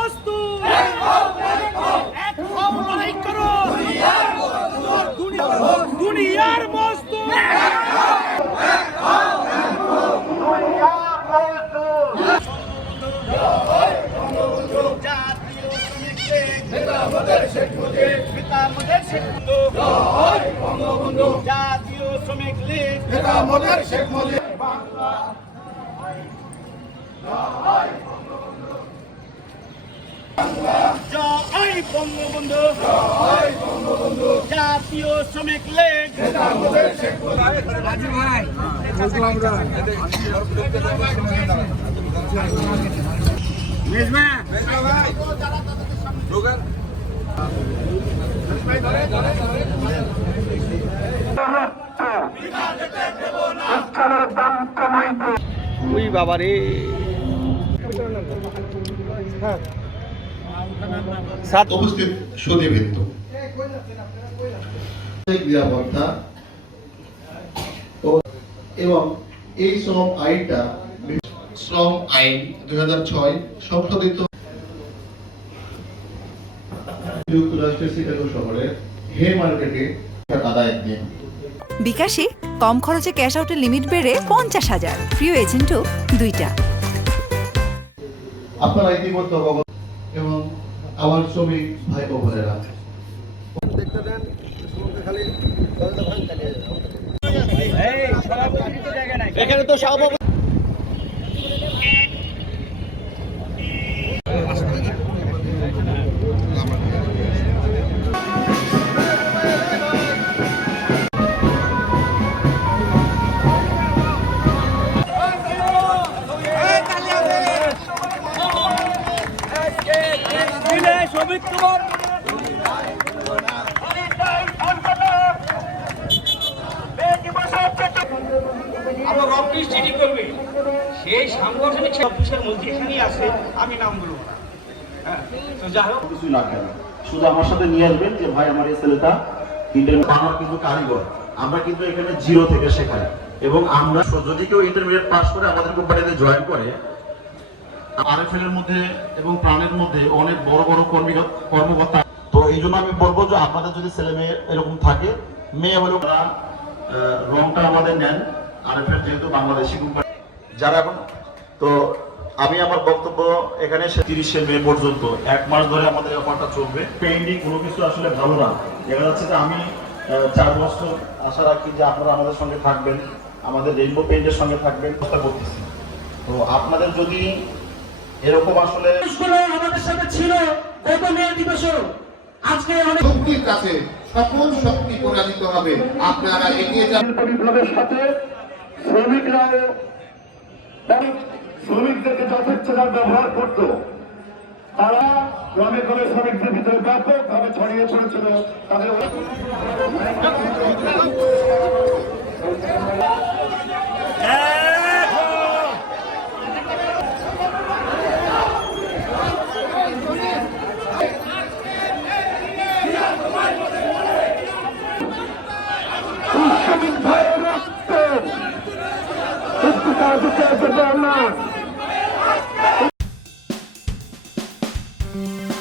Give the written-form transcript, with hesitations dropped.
মজদুর এক হও লড়াই করো দুনিয়ার মজদুর জাতীয় শ্রমিক লীগ জয় বঙ্গবন্ধু জাতীয় শ্রমিক লীগ ওই বাবারে উপস্থিত সুধীবৃন্দ নিরাপত্তা এবং এই শ্রম আইনটা শ্রম আইন 2006 সংশোধিত যুক্তরাষ্ট্রের শিকাগো শহরের হে মার্কেটে আদায় দিন বিকাশে কম খরচে ক্যাশ আউটের লিমিট বেড়ে 50,000 প্রিয় এজেন্টও 2টা। আপনারা ইতিমধ্যে অবগত এবং আমার শ্রমিক ভাই ও বোনেরা এখানে তো সভাপতি সেই সাংগঠনিক অফিসের মধ্যে এখানেই আছে আমি নাম বলবো না তো যাই হোক কিছু লাগবে না শুধু আমার সাথে নিয়ে আসবেন যে ভাই আমার এই ছেলেটা আমার কিন্তু কারিগর আমরা কিন্তু এখানে জিরো থেকে শেখাই এবং আমরা যদি কেউ ইন্টারমিডিয়েট পাস করে আমাদের কোম্পানিতে জয়েন করে আরএফএল এর মধ্যে এবং প্রাণের মধ্যে অনেক বড় বড় কর্মকর্তা তো এই জন্য আমি বলবো যে আপনাদের যদি ছেলে মেয়ে এরকম থাকে মেয়ে হলেও রংটা আমাদের নেন আরএফএল যেহেতু বাংলাদেশি কোম্পানি যারা এখন তো আমি আমার বক্তব্য এখানে 30 মে পর্যন্ত 1 মাস ধরে আমাদের অফারটা চলবে পেইন্টিং কোনো কিছু আসলে ভালো না দেখা যাচ্ছে যে আমি 4 বছর আশা রাখি যে আপনারা আমাদের সঙ্গে থাকবেন আমাদের রেইনবো পেইন্টের সঙ্গে থাকবেন চেষ্টা করতেছি তো আপনাদের যদি এরকম আসলে আমাদের সাথে ছিল গত মে দিবসও আজকে অনেক শক্তির কাছে সকল শক্তি পরাজিত হবে আপনারা এগিয়ে যান বিপ্লবের সাথে শ্রমিকরাও শ্রমিকদেরকে যথেচ্ছ ব্যবহার করত তারা গ্রামে গ্রামে শ্রমিকদের ভিতরে ব্যাপকভাবে ছড়িয়ে পড়েছিল তাদের Thank you.